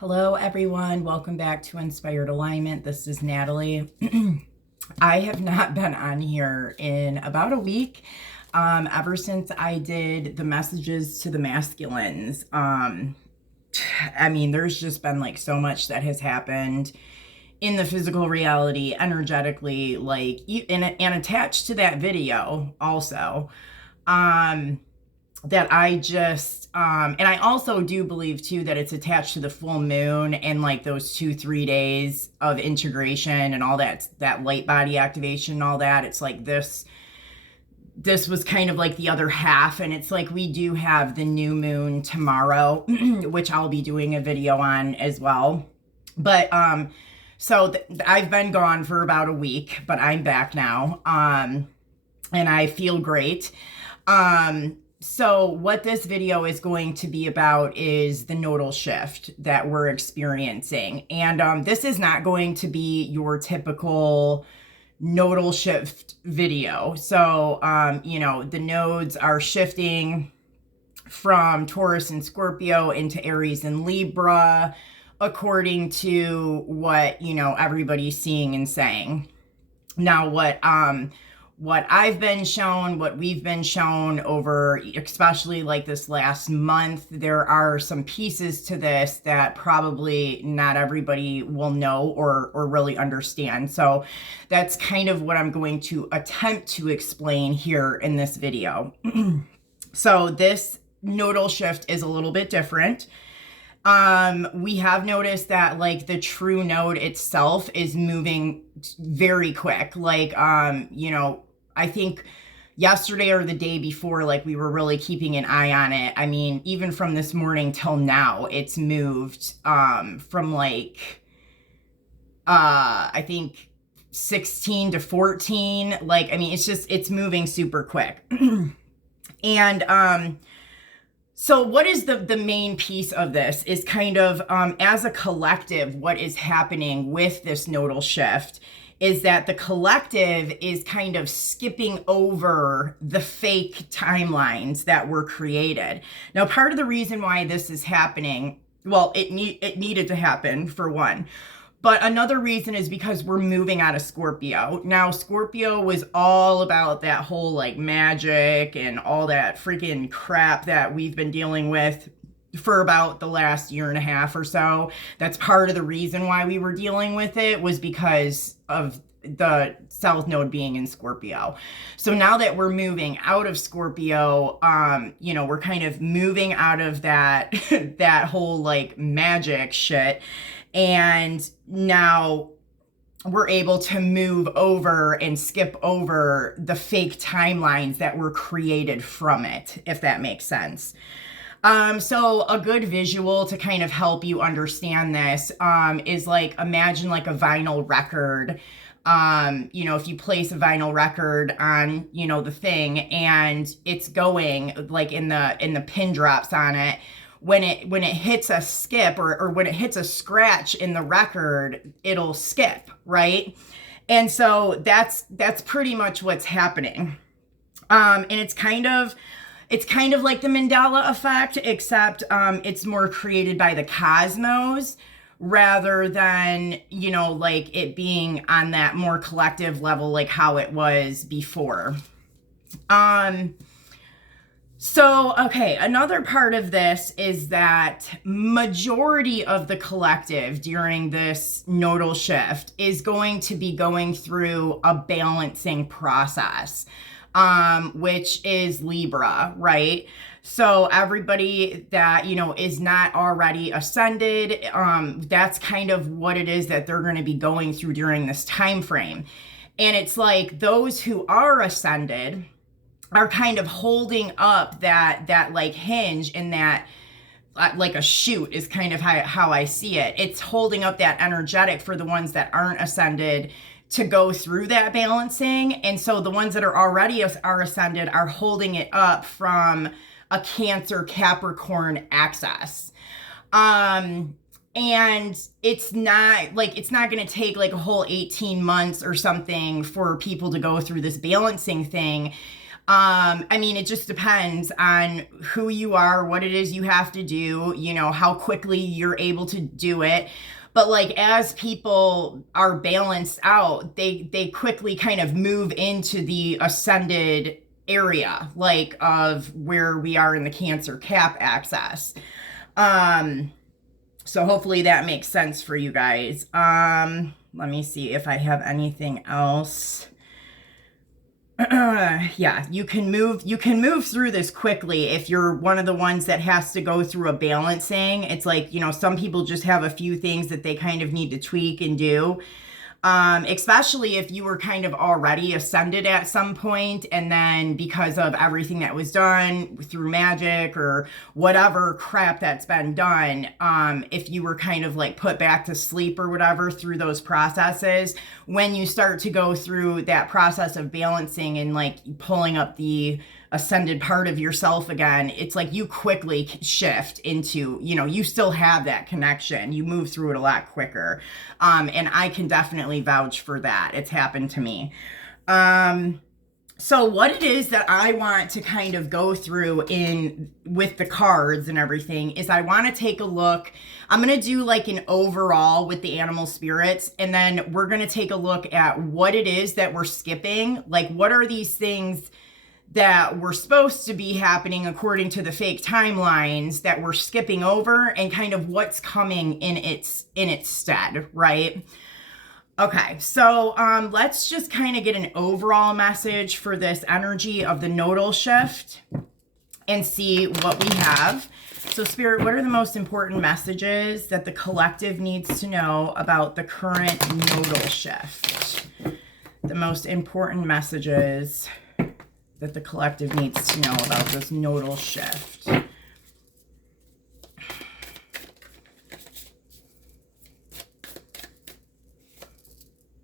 Hello, everyone. Welcome back to Inspired Alignment. This is Natalie. I have not been on here in about a week, ever since I did the messages to the masculines. There's just been like so much that has happened in the physical reality, energetically, and attached to that video also. That I just, and I also do believe too that it's attached to the full moon and like those 2-3 days of integration and all that light body activation and all that. It's like this was kind of like the other half, and it's like we do have the new moon tomorrow, which I'll be doing a video on as well. But I've been gone for about a week, but I'm back now, and I feel great. So what this video is going to be about is the nodal shift that we're experiencing. And this is not going to be your typical nodal shift video. So, the nodes are shifting from Taurus and Scorpio into Aries and Libra, according to what, everybody's seeing and saying. Now, what I've been shown, what we've been shown over, especially like this last month, there are some pieces to this that probably not everybody will know or really understand. So that's kind of what I'm going to attempt to explain here in this video. So this nodal shift is a little bit different. We have noticed that like the true node itself is moving very quick. I think yesterday or the day before, like we were really keeping an eye on it. I mean, even from this morning till now, it's moved from I think 16 to 14. It's moving super quick. And so what is the main piece of this is kind of as a collective, what is happening with this nodal shift is that the collective is kind of skipping over the fake timelines that were created. Now, part of the reason why this is happening, well, it needed to happen for one, but another reason is because we're moving out of Scorpio. Now, Scorpio was all about that whole like magic and all that freaking crap that we've been dealing with for about the last year and a half or so. That's part of the reason why we were dealing with it, was because of the South Node being in Scorpio. So now that we're moving out of Scorpio, we're kind of moving out of that that whole like magic shit, and now we're able to move over and skip over the fake timelines that were created from it, if that makes sense. So a good visual to kind of help you understand this, is like, imagine like a vinyl record. If you place a vinyl record on, the thing and it's going like in the pin drops on it, when it hits a skip or when it hits a scratch in the record, it'll skip, right? And so that's pretty much what's happening. And it's kind of like the Mandela effect, except it's more created by the cosmos rather than, like it being on that more collective level, like how it was before. Okay, another part of this is that majority of the collective during this nodal shift is going to be going through a balancing process, which is Libra, right? So everybody that, is not already ascended, that's kind of what it is that they're going to be going through during this time frame. And it's like those who are ascended are kind of holding up that like hinge, and that like a chute is kind of how I see it. It's holding up that energetic for the ones that aren't ascended to go through that balancing. And so the ones that are already ascended are holding it up from a Cancer Capricorn axis. And it's not going to take like a whole 18 months or something for people to go through this balancing thing. I mean, it just depends on who you are, what it is you have to do, you know, how quickly you're able to do it. But like as people are balanced out, they quickly kind of move into the ascended area, like of where we are in the Cancer cap axis. So hopefully that makes sense for you guys. Let me see if I have anything else. Yeah, you can move through this quickly if you're one of the ones that has to go through a balancing. It's like, you know, some people just have a few things that they kind of need to tweak and do. Especially if you were kind of already ascended at some point, and then because of everything that was done through magic or whatever crap that's been done, if you were kind of like put back to sleep or whatever through those processes, when you start to go through that process of balancing and like pulling up the ascended part of yourself again, it's like you quickly shift into, you know, you still have that connection. You move through it a lot quicker. And I can definitely vouch for that. It's happened to me. So what it is that I want to kind of go through with the cards and everything is I want to take a look. I'm going to do like an overall with the animal spirits, and then we're going to take a look at what it is that we're skipping. Like, what are these things that were supposed to be happening according to the fake timelines that we're skipping over, and kind of what's coming in its stead, right? Okay, so let's just kind of get an overall message for this energy of the nodal shift and see what we have. So Spirit, what are the most important messages that the collective needs to know about the current nodal shift? The most important messages that the collective needs to know about this nodal shift.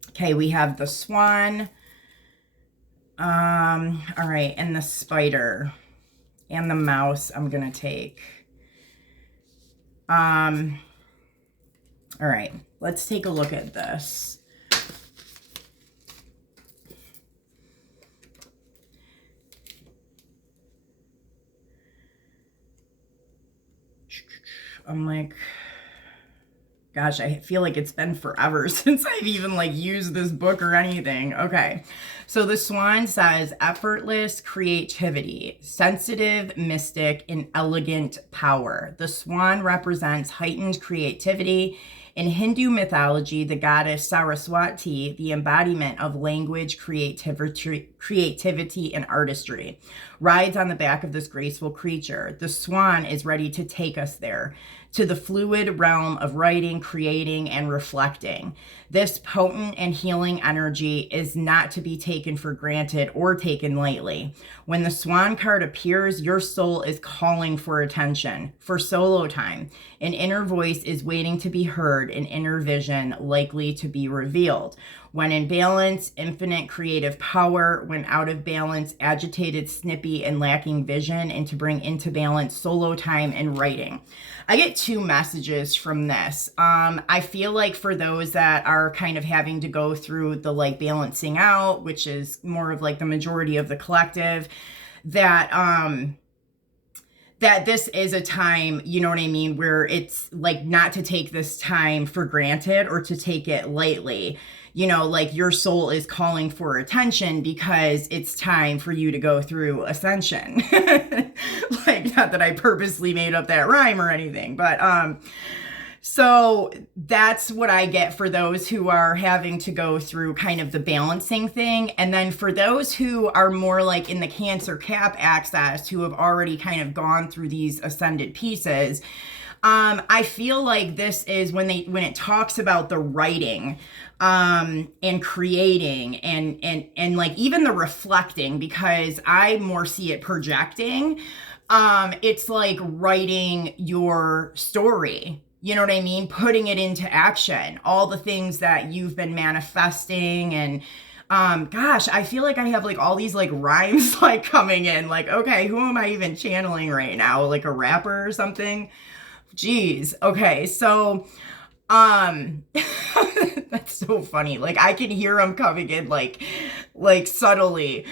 Okay, we have the swan. All right, and the spider and the mouse I'm gonna take. All right, let's take a look at this. I'm like, gosh, I feel like it's been forever since I've even like used this book or anything. Okay, so the swan says effortless creativity, sensitive, mystic, and elegant power. The swan represents heightened creativity. In Hindu mythology, the goddess Saraswati, the embodiment of language, creativity, and artistry, rides on the back of this graceful creature. The swan is ready to take us there, to the fluid realm of writing, creating, and reflecting. This potent and healing energy is not to be taken for granted or taken lightly. When the swan card appears, your soul is calling for attention, for solo time. An inner voice is waiting to be heard, an inner vision likely to be revealed. When in balance, infinite creative power. When out of balance, agitated, snippy, and lacking vision. And to bring into balance, solo time and writing. I get two messages from this. I feel like for those that are kind of having to go through the like balancing out, which is more of like the majority of the collective, that that this is a time, you know what I mean, where it's like not to take this time for granted or to take it lightly. You know, like your soul is calling for attention because it's time for you to go through ascension. Like, not that I purposely made up that rhyme or anything, but so that's what I get for those who are having to go through kind of the balancing thing. And then for those who are more like in the Cancer cap axis, who have already kind of gone through these ascended pieces, I feel like this is when it talks about the writing, and creating and like even the reflecting, because I more see it projecting. It's like writing your story, you know what I mean? Putting it into action, all the things that you've been manifesting. And gosh, I feel like I have like all these like rhymes like coming in, like, okay, who am I even channeling right now? Like a rapper or something? Jeez. Okay, so that's so funny. Like I can hear them coming in like subtly.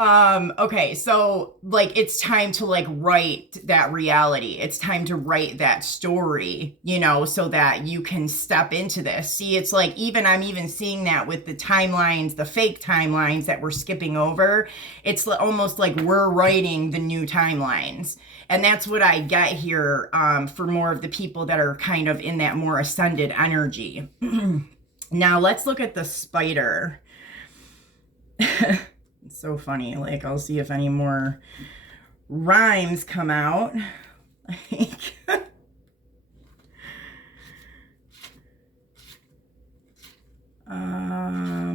Okay, so like it's time to like write that reality. It's time to write that story, you know, so that you can step into this. See, it's like I'm even seeing that with the timelines, the fake timelines that we're skipping over. It's almost like we're writing the new timelines. And that's what I get here for more of the people that are kind of in that more ascended energy. Now let's look at the spider. It's so funny. Like, I'll see if any more rhymes come out. Like, I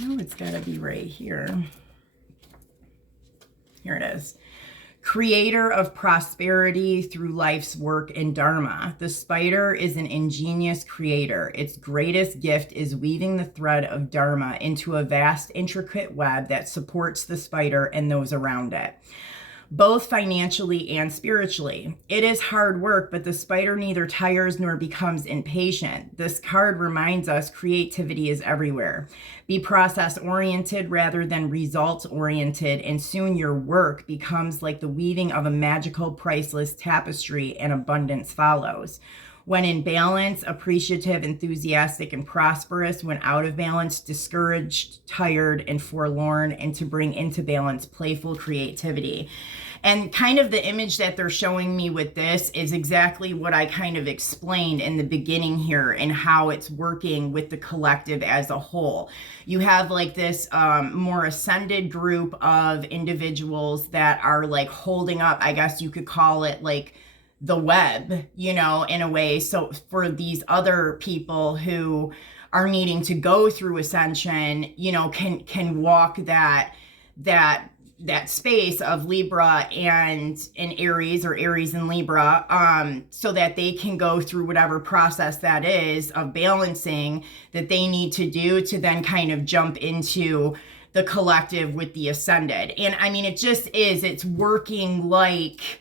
know it's got to be right here. Here it is. Creator of prosperity through life's work and dharma. The spider is an ingenious creator. Its greatest gift is weaving the thread of dharma into a vast, intricate web that supports the spider and those around it, both financially and spiritually. It is hard work, but the spider neither tires nor becomes impatient. This card reminds us creativity is everywhere. Be process-oriented rather than results-oriented, and soon your work becomes like the weaving of a magical, priceless tapestry, and abundance follows. When in balance, appreciative, enthusiastic, and prosperous. When out of balance, discouraged, tired, and forlorn. And to bring into balance, playful creativity. And kind of the image that they're showing me with this is exactly what I kind of explained in the beginning here, and how it's working with the collective as a whole. You have like this more ascended group of individuals that are like holding up, I guess you could call it like the web, you know, in a way. So for these other people who are needing to go through ascension, you know, can walk that space of Libra and Aries, or Aries and Libra, so that they can go through whatever process that is of balancing that they need to do to then kind of jump into the collective with the ascended. And I mean, it just is, it's working like,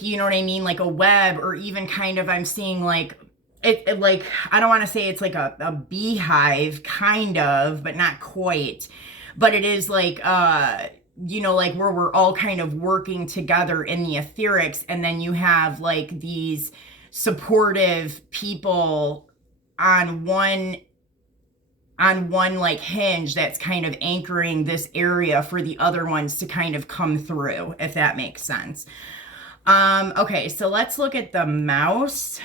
you know what I mean? Like a web, or even kind of, I'm seeing like, it like, I don't want to say it's like a beehive kind of, but not quite. But it is like, you know, like where we're all kind of working together in the etherics. And then you have like these supportive people on one like hinge that's kind of anchoring this area for the other ones to kind of come through, if that makes sense. Okay, so let's look at the mouse.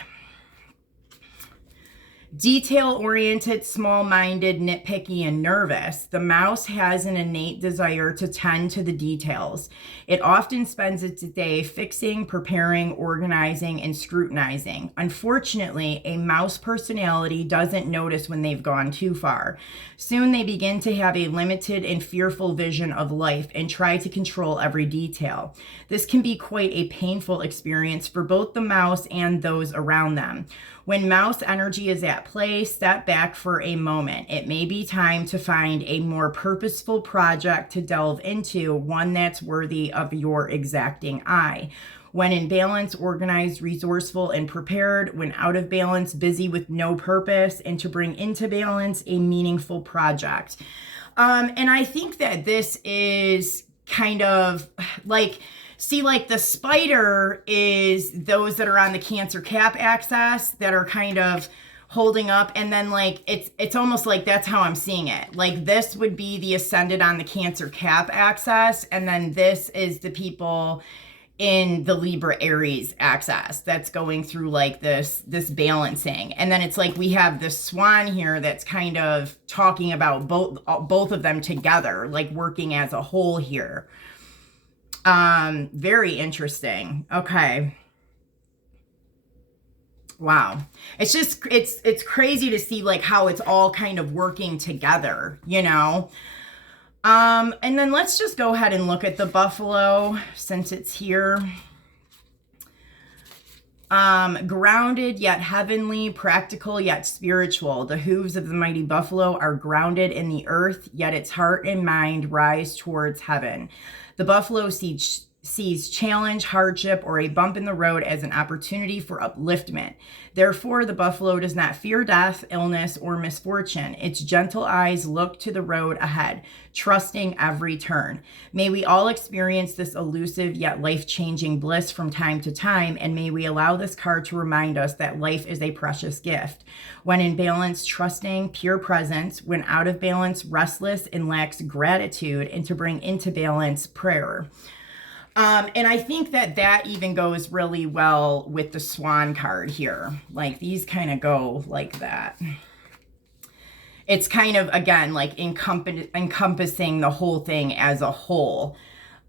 Detail-oriented, small-minded, nitpicky, and nervous. The mouse has an innate desire to tend to the details. It often spends its day fixing, preparing, organizing, and scrutinizing. Unfortunately, a mouse personality doesn't notice when they've gone too far. Soon they begin to have a limited and fearful vision of life and try to control every detail. This can be quite a painful experience for both the mouse and those around them. When mouse energy is at play, step back for a moment. It may be time to find a more purposeful project to delve into, one that's worthy of your exacting eye. When in balance, organized, resourceful, and prepared. When out of balance, busy with no purpose, and to bring into balance a meaningful project. And I think that this is kind of like, see, like the spider is those that are on the Cancer Cap axis that are kind of holding up, and then like it's almost like that's how I'm seeing it. Like this would be the ascended on the Cancer Cap axis, and then this is the people in the Libra Aries axis that's going through like this balancing. And then it's like we have this swan here that's kind of talking about both of them together, like working as a whole here. Very interesting. Okay. Wow. It's just, it's crazy to see like how it's all kind of working together, you know? And then let's just go ahead and look at the buffalo since it's here. Grounded yet heavenly, practical yet spiritual. The hooves of the mighty buffalo are grounded in the earth, yet its heart and mind rise towards heaven. The buffalo sees sees challenge, hardship, or a bump in the road as an opportunity for upliftment. Therefore, the buffalo does not fear death, illness, or misfortune. Its gentle eyes look to the road ahead, trusting every turn. May we all experience this elusive yet life-changing bliss from time to time, and may we allow this card to remind us that life is a precious gift. When in balance, trusting, pure presence. When out of balance, restless and lacks gratitude. And to bring into balance, prayer. And I think that even goes really well with the swan card here. Like, these kind of go like that. It's kind of, again, like encompassing the whole thing as a whole.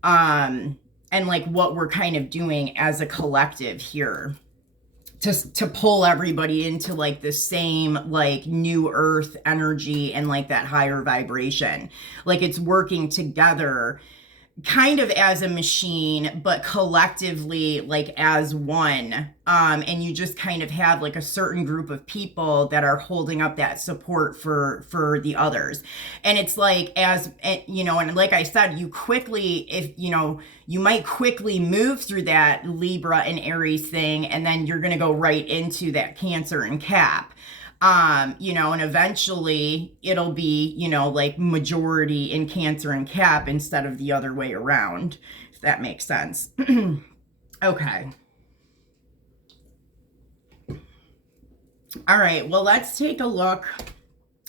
And like what we're kind of doing as a collective here. To pull everybody into like the same like new earth energy and like that higher vibration. Like, it's working together kind of as a machine, but collectively like as one. And you just kind of have like a certain group of people that are holding up that support for the others. And it's like, as you know, and like I said, you quickly, if you know, you might quickly move through that Libra and Aries thing, and then you're going to go right into that Cancer and Cap. You know, and eventually it'll be, you know, like majority in Cancer and Cap instead of the other way around, if that makes sense. Okay. All right, well, let's take a look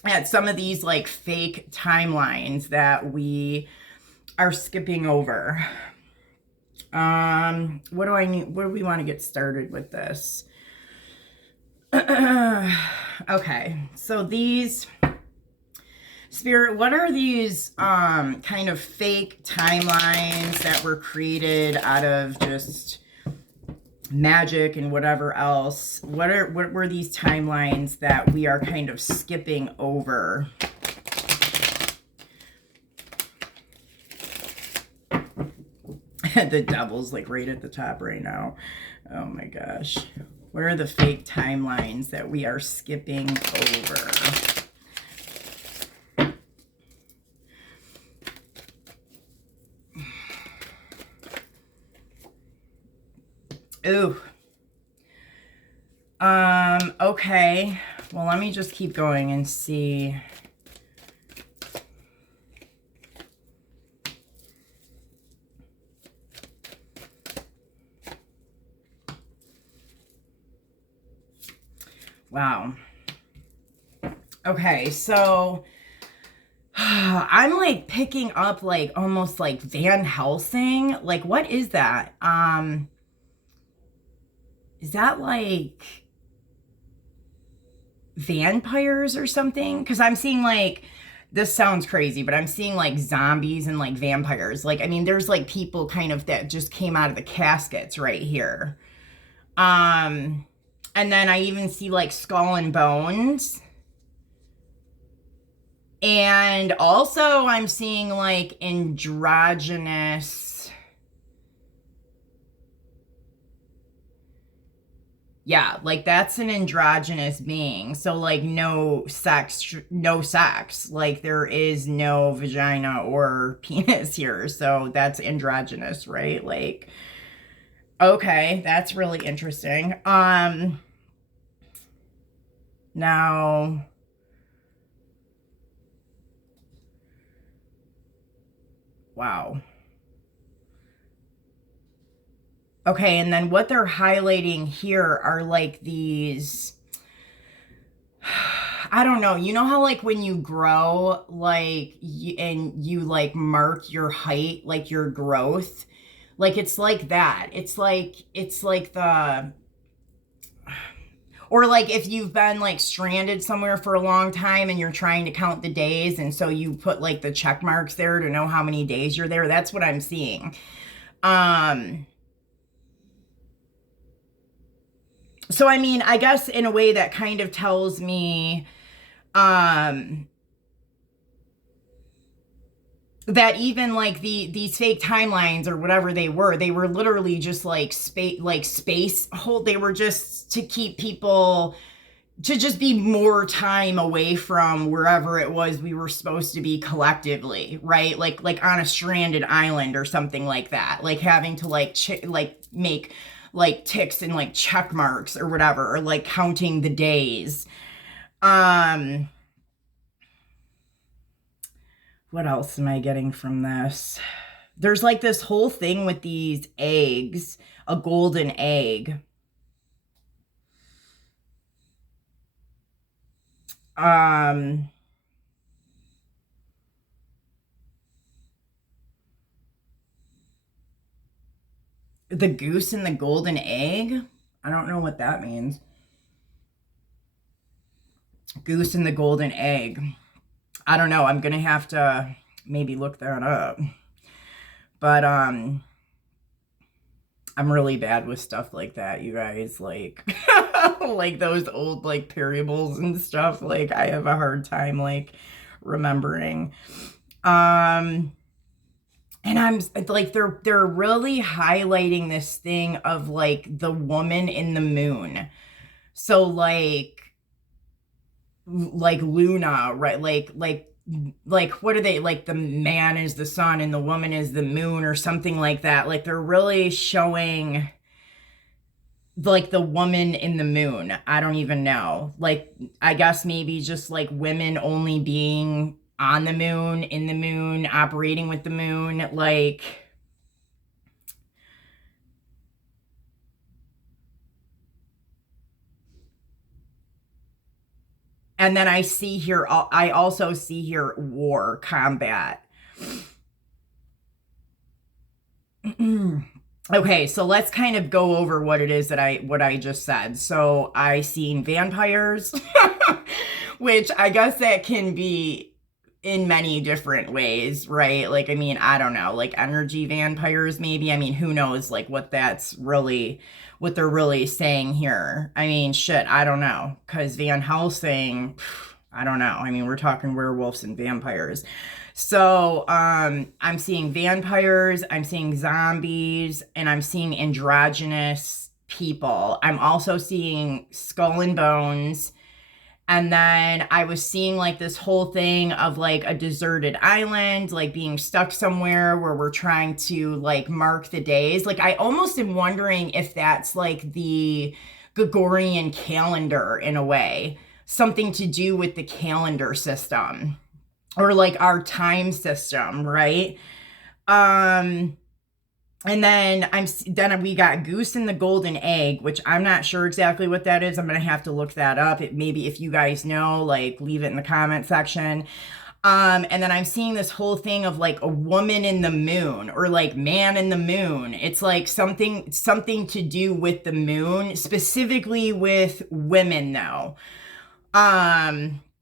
at some of these like fake timelines that we are skipping over. What do I need? What do we want to get started with this? Okay, so these, Spirit, what are these kind of fake timelines that were created out of just magic and whatever else? What were these timelines that we are kind of skipping over? The devil's like right at the top right now. Oh my gosh. What are the fake timelines that we are skipping over? Ooh. Okay. Well, let me just keep going and see. Wow. Okay, so I'm like picking up like almost like Van Helsing. Like, what is that? Is that like vampires or something? Because I'm seeing like, this sounds crazy, but I'm seeing like zombies and like vampires. Like, I mean, there's like people kind of that just came out of the caskets right here. And then I even see like skull and bones. And also I'm seeing like androgynous. Yeah, like that's an androgynous being. So like no sex. Like there is no vagina or penis here. So that's androgynous, right? Like, okay, that's really interesting. Now, wow. Okay, and then what they're highlighting here are like these, I don't know, you know how like when you grow, like, and you like mark your height, like your growth, like it's like that. It's like the, or like if you've been like stranded somewhere for a long time and you're trying to count the days, and so you put like the check marks there to know how many days you're there. That's what I'm seeing. So I mean, I guess in a way that kind of tells me that even like these fake timelines or whatever they were literally just like space hold. They were just to keep people, to just be more time away from wherever it was we were supposed to be collectively, right? Like on a stranded island or something like that. Like having to like make like ticks and like check marks or whatever, or like counting the days. What else am I getting from this? There's like this whole thing with these eggs, a golden egg. The goose and the golden egg? I don't know what that means. Goose and the golden egg. I don't know. I'm going to have to maybe look that up. But I'm really bad with stuff like that, you guys. Like like those old like parables and stuff. Like I have a hard time like remembering. And I'm like they're really highlighting this thing of like the woman in the moon. So like Luna, right? Like what are they, like the man is the sun and the woman is the moon or something like that. Like they're really showing like the woman in the moon. I don't even know. Like I guess maybe just like women only being on the moon, in the moon, operating with the moon, like and then I see here, I also see here war, combat. Okay, so let's kind of go over what it is that what I just said. So I seen vampires, which I guess that can be in many different ways, right? Like, I mean, I don't know, like energy vampires, maybe. I mean, who knows, like what they're really saying here. I mean, shit, I don't know. Because Van Helsing, I don't know. I mean, we're talking werewolves and vampires. So, I'm seeing vampires, I'm seeing zombies, and I'm seeing androgynous people. I'm also seeing skull and bones. And then I was seeing like this whole thing of like a deserted island, like being stuck somewhere where we're trying to like mark the days. Like I almost am wondering if that's like the Gregorian calendar in a way, something to do with the calendar system or like our time system, right? And then we got goose and the golden egg, which I'm not sure exactly what that is. I'm going to have to look that up. Maybe if you guys know, like leave it in the comment section. And then I'm seeing this whole thing of like a woman in the moon or like man in the moon. It's like something to do with the moon, specifically with women though.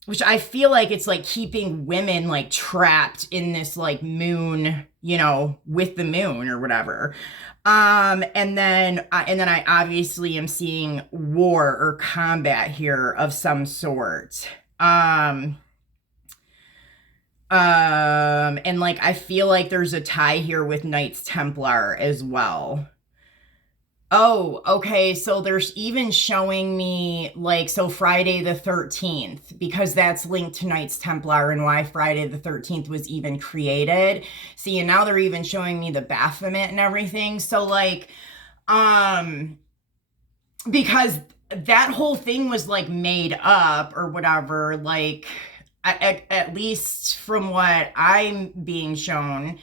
Which I feel like it's like keeping women like trapped in this like moon, you know, with the moon or whatever. And then I obviously am seeing war or combat here of some sort. And like I feel like there's a tie here with Knights Templar as well. Oh, okay. So there's even showing me like, so Friday the 13th, because that's linked to Knights Templar and why Friday the 13th was even created. See, and now they're even showing me the Baphomet and everything. So like, because that whole thing was like made up or whatever, like at least from what I'm being shown,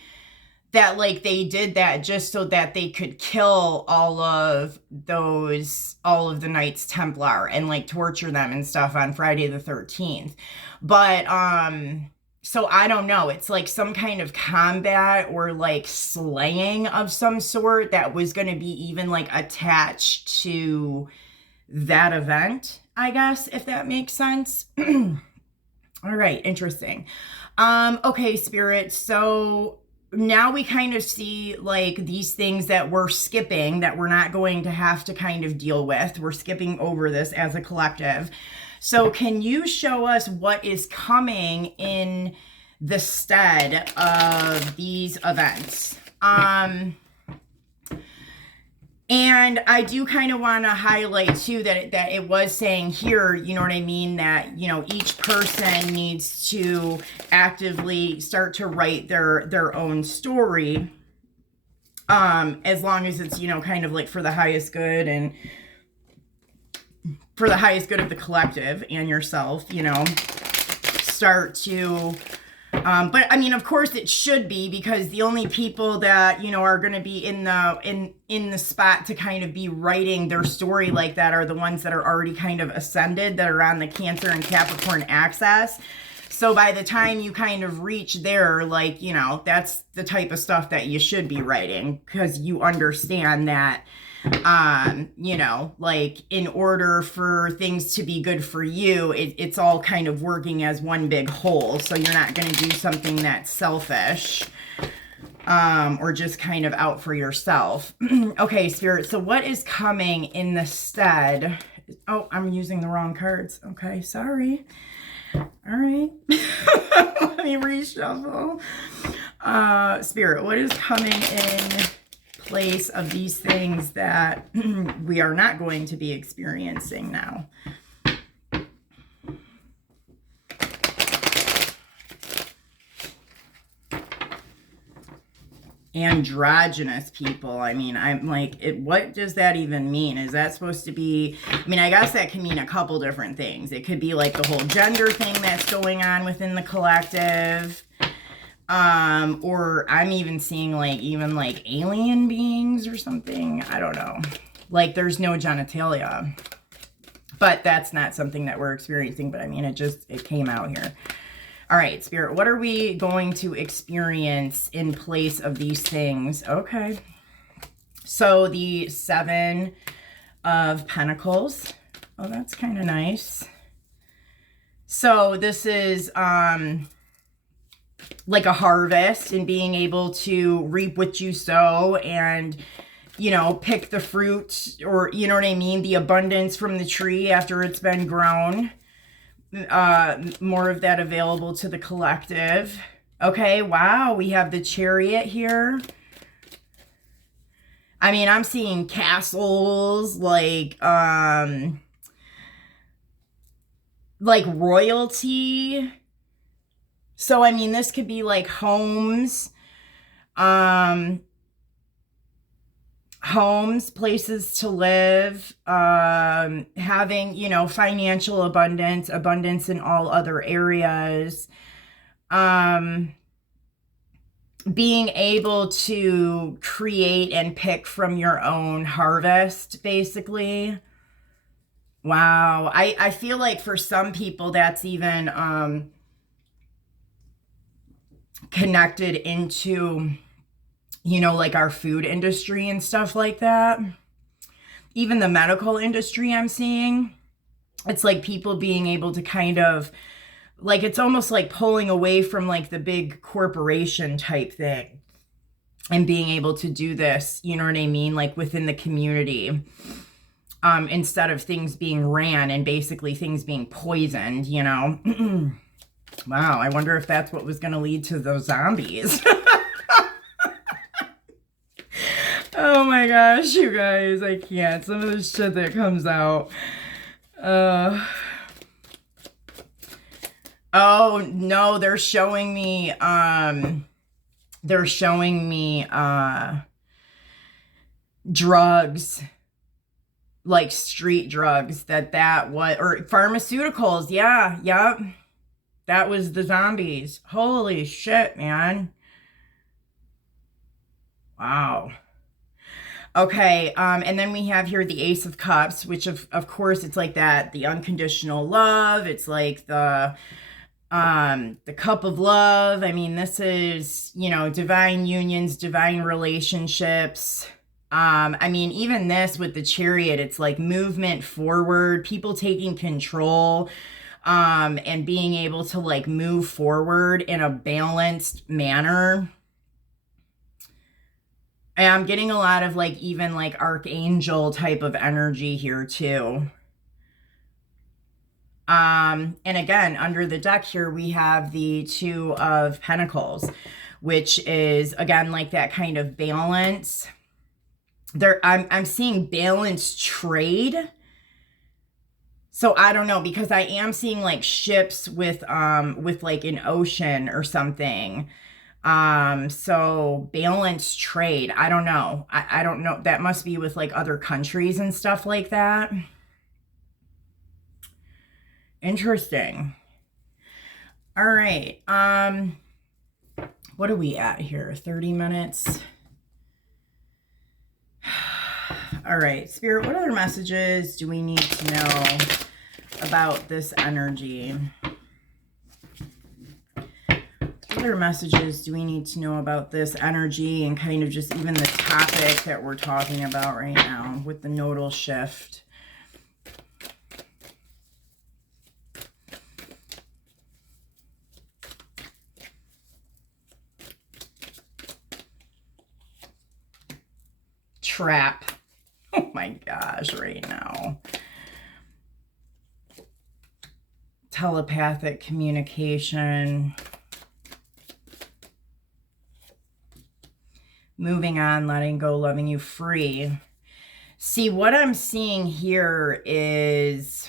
that like they did that just so that they could kill all of the Knights Templar and like torture them and stuff on Friday the 13th. But so I don't know, it's like some kind of combat or like slaying of some sort that was going to be even like attached to that event, I guess, if that makes sense. All right, interesting. Okay, Spirit, so now we kind of see like these things that we're skipping, that we're not going to have to kind of deal with. We're skipping over this as a collective. So can you show us what is coming in the stead of these events? And I do kind of want to highlight too that it was saying here, you know what I mean, that, you know, each person needs to actively start to write their own story, as long as it's, you know, kind of like for the highest good and for the highest good of the collective and yourself, you know, start to but I mean, of course it should be, because the only people that, you know, are going to be in the spot to kind of be writing their story like that are the ones that are already kind of ascended, that are on the Cancer and Capricorn axis. So by the time you kind of reach there, like, you know, that's the type of stuff that you should be writing, because you understand that, you know, like, in order for things to be good for you, it's all kind of working as one big whole. So you're not going to do something that's selfish, or just kind of out for yourself. Okay, Spirit. So what is coming in the stead? Oh, I'm using the wrong cards. Okay, sorry. All right. Let me reshuffle. Spirit, what is coming in place of these things that we are not going to be experiencing now? Androgynous people. I mean, I'm like, what does that even mean? Is that supposed to be, I mean, I guess that can mean a couple different things. It could be like the whole gender thing that's going on within the collective. Or I'm even seeing like, even like alien beings or something. I don't know. Like, there's no genitalia, but that's not something that we're experiencing. But I mean, it came out here. All right, Spirit, what are we going to experience in place of these things? Okay. So the 7 of Pentacles. Oh, that's kind of nice. So this is, like a harvest, and being able to reap what you sow, and, you know, pick the fruit, or, you know what I mean, the abundance from the tree after it's been grown. More of that available to the collective. Okay, wow, we have the Chariot here. I mean, I'm seeing castles, like royalty. So, I mean, this could be like homes, places to live, having, you know, financial abundance in all other areas, being able to create and pick from your own harvest, basically. Wow. I feel like for some people that's even connected into, you know, like our food industry and stuff like that. Even the medical industry I'm seeing. It's like people being able to kind of, like, it's almost like pulling away from like the big corporation type thing and being able to do this, you know what I mean? Like within the community, instead of things being ran and basically things being poisoned, you know? Wow, I wonder if that's what was going to lead to those zombies. Oh my gosh, you guys, I can't. Some of the shit that comes out. Oh no, they're showing me drugs, like street drugs, that what, or pharmaceuticals. Yeah, yep. That was the zombies. Holy shit, man. Wow. Okay, and then we have here the Ace of Cups, which of course it's like that, the unconditional love. It's like the cup of love. I mean, this is, you know, divine unions, divine relationships. I mean, even this with the Chariot, it's like movement forward, people taking control, and being able to like move forward in a balanced manner. And I'm getting a lot of like, even like archangel type of energy here too. And again, under the deck here, we have the 2 of Pentacles, which is again, like that kind of balance. I'm seeing balanced trade. So I don't know, because I am seeing like ships with like an ocean or something. So balanced trade. I don't know. I don't know. That must be with like other countries and stuff like that. Interesting. All right. What are we at here? 30 minutes. All right, Spirit, what other messages do we need to know about this energy? What other messages do we need to know about this energy and kind of just even the topic that we're talking about right now with the nodal shift? Trap. Oh my gosh, right now. Telepathic communication. Moving on, letting go, loving you free. See, what I'm seeing here is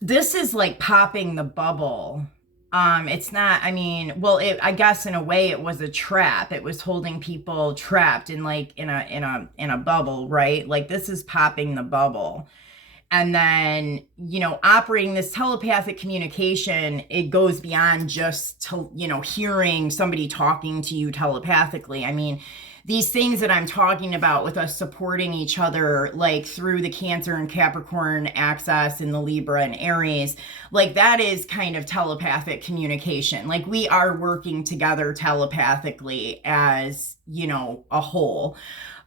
this is like popping the bubble. It's not, I mean, well, I guess in a way it was a trap. It was holding people trapped in like in a bubble, right? Like this is popping the bubble. And then, you know, operating this telepathic communication, it goes beyond just hearing somebody talking to you telepathically. I mean, these things that I'm talking about with us supporting each other, like through the Cancer and Capricorn axis and the Libra and Aries, like that is kind of telepathic communication. Like we are working together telepathically as, you know, a whole.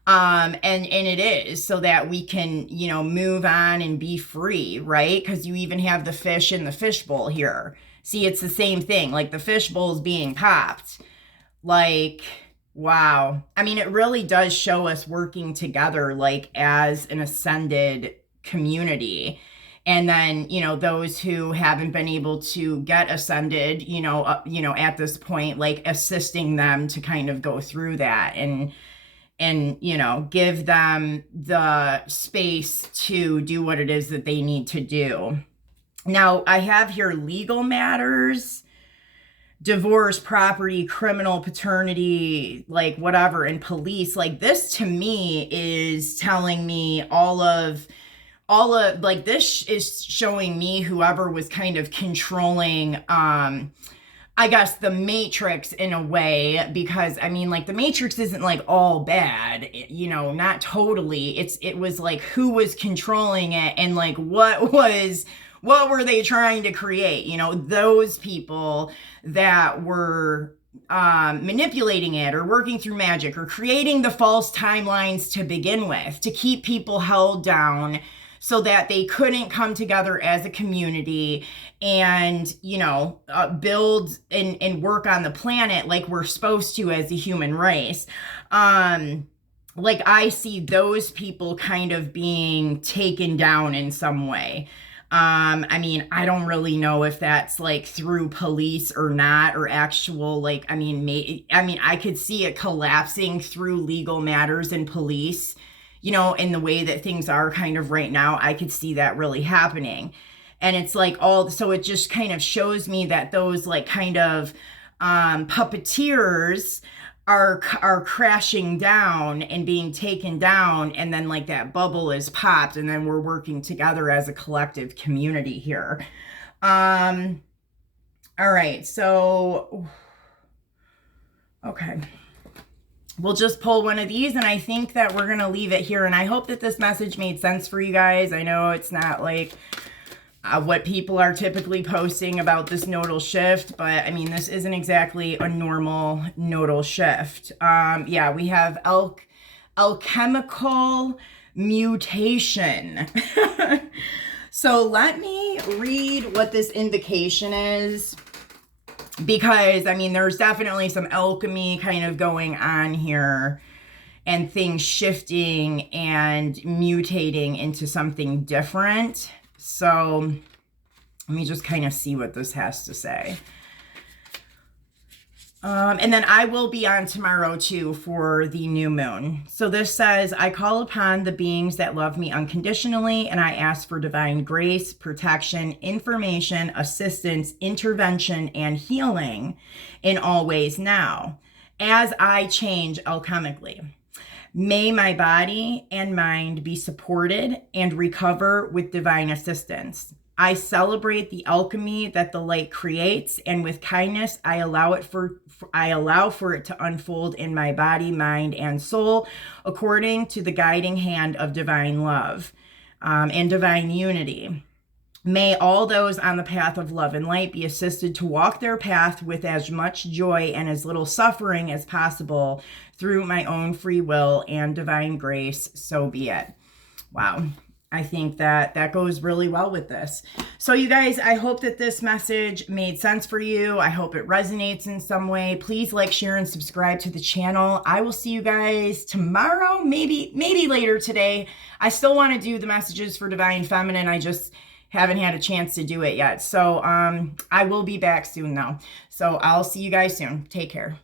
And it is so that we can, you know, move on and be free, right? Because you even have the fish in the fishbowl here. See, it's the same thing. Like the fishbowl is being popped. Like, wow. I mean, it really does show us working together, like as an ascended community. And then, you know, those who haven't been able to get ascended, you know, at this point, like assisting them to kind of go through that and, you know, give them the space to do what it is that they need to do. Now, I have here legal matters, divorce, property, criminal, paternity, like whatever, and police. Like this to me is telling me all of like this is showing me whoever was kind of controlling I guess the Matrix in a way, because I mean, like the Matrix isn't like all bad, you know, not totally. It was like who was controlling it and like what were they trying to create? You know, those people that were manipulating it or working through magic or creating the false timelines to begin with to keep people held down so that they couldn't come together as a community and, you know, build and work on the planet like we're supposed to as a human race. Like I see those people kind of being taken down in some way. I mean, I don't really know if that's like through police or not, or actual, like, I mean, I could see it collapsing through legal matters and police. You know, in the way that things are kind of right now, I could see that really happening. And it's like so it just kind of shows me that those like kind of puppeteers are crashing down and being taken down. And then like that bubble is popped and then we're working together as a collective community here. All right. So, okay. We'll just pull one of these, and I think that we're going to leave it here. And I hope that this message made sense for you guys. I know it's not like what people are typically posting about this nodal shift, but I mean, this isn't exactly a normal nodal shift. Yeah, we have alchemical mutation. So let me read what this invocation is. Because, I mean, there's definitely some alchemy kind of going on here and things shifting and mutating into something different. So let me just kind of see what this has to say. And then I will be on tomorrow too for the new moon. So this says, I call upon the beings that love me unconditionally, and I ask for divine grace, protection, information, assistance, intervention, and healing in all ways now, as I change alchemically. May my body and mind be supported and recover with divine assistance. I celebrate the alchemy that the light creates, and with kindness, I allow for it to unfold in my body, mind, and soul, according to the guiding hand of divine love and divine unity. May all those on the path of love and light be assisted to walk their path with as much joy and as little suffering as possible through my own free will and divine grace. So be it. Wow. I think that goes really well with this. So you guys, I hope that this message made sense for you. I hope it resonates in some way. Please like, share, and subscribe to the channel. I will see you guys tomorrow, maybe later today. I still want to do the messages for Divine Feminine. I just haven't had a chance to do it yet. So I will be back soon though. So I'll see you guys soon. Take care.